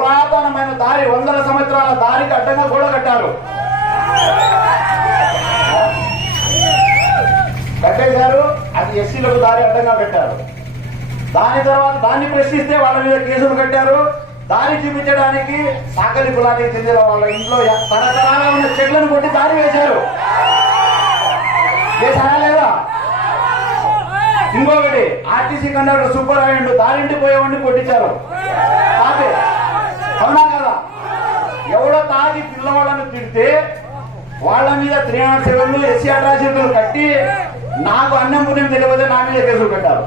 పురాతనమైన దారి వందల సంవత్సరాల దారికి అడ్డంగా కూడా కట్టారు. కట్టేశారు. అది ఎస్సీలకు దారి అడ్డంగా పెట్టారు దాని తర్వాత దాన్ని ప్రశ్నిస్తే వాళ్ళ మీద కేసులు కట్టారు. దారి చూపించడానికి సాకలి కులానికి చెందిన వాళ్ళ ఇంట్లో తరతరాల ఉన్న చెట్లను కొట్టి దారి వేశారు. వేసారా లేదా? ఇంకొకటి ఆర్టీసీ కండక్టర్ సుబ్బరాయుడు దారింటి పోయేవాడిని కొట్టించారు. తిడితే వాళ్ళ మీద త్రీ నాట్ సెవెన్ ఎస్సీ అట్రాసిటీలు కట్టి నాకు అన్నం పుణ్యం తెలియదు నా మీద కేసులు పెట్టారు.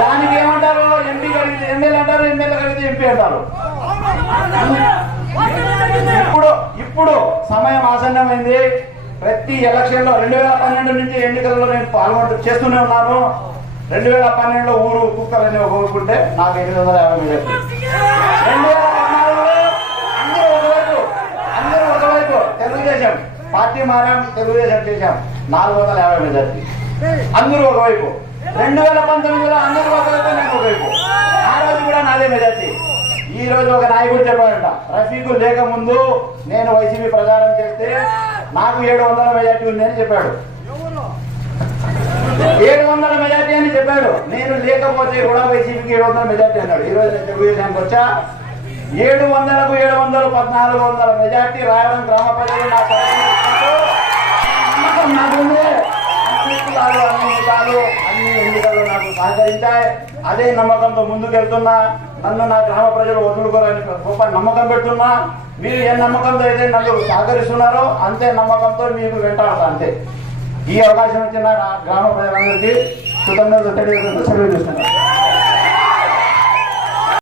దానికి ఏమంటారు? ఎంపీ కడిగితే ఎమ్మెల్యే అంటారు ఎమ్మెల్యే కడిగితే ఎంపీ అంటారు. ఇప్పుడు ఇప్పుడు సమయం ఆసన్నమైంది. ప్రతి ఎలక్షన్లో రెండు వేల పన్నెండు నుంచి ఎన్నికల్లో నేను పాల్గొంటూ చేస్తూనే ఉన్నాను. రెండు వేల పన్నెండులో ఊరు కుక్కలని కోరుకుంటే నాకు ఎనిమిది వందల యాభై మీద రెండు వేల పద్నాలుగులో అందరూ ఒకవైపు అందరూ ఒకవైపు తెలుగుదేశం పార్టీ మారాం తెలుగుదేశం చేశాం. నాలుగు వందల యాభై మెజార్టీ అందరూ ఒకవైపు. రెండు వేల పంతొమ్మిదిలో అందరూ ఒకవైపు నేను ఒకవైపు. ఆ రోజు కూడా నాదే మెజార్టీ ఈ రోజు ఒక నాయకుడు చెప్పాడంట రఫీకు లేక ముందు నేను వైసీపీ ప్రచారం చేస్తే నాకు ఏడు వందల మెజార్టీ ఉంది అని చెప్పాడు. ఏడు వందల మెజార్టీ అని చెప్పాడు. నేను లేకపోతే కూడా వైసీపీకి ఏడు వందల మెజార్టీ అన్నాడు. ఈ రోజు నేను తెలుగుదేశానికి వచ్చా. ఏడు వందలకు ఏడు వందలు పద్నాలుగు వందల మెజార్టీ రాయడం గ్రామ ప్రజలు నా సహకరించాయి. అదే నమ్మకంతో ముందుకెళ్తున్నా. నన్ను నా గ్రామ ప్రజలు వదులుకోరని గొప్ప నమ్మకం పెడుతున్నా. మీరు ఏ నమ్మకంతో అయితే నన్ను సహకరిస్తున్నారో అంతే నమ్మకంతో మీకు వెంటాడతా అంతే. ఈ అవకాశం ఇచ్చిన నా గ్రామ ప్రజలందరికీ కృతజ్ఞతలు తెలియజేస్తున్నారు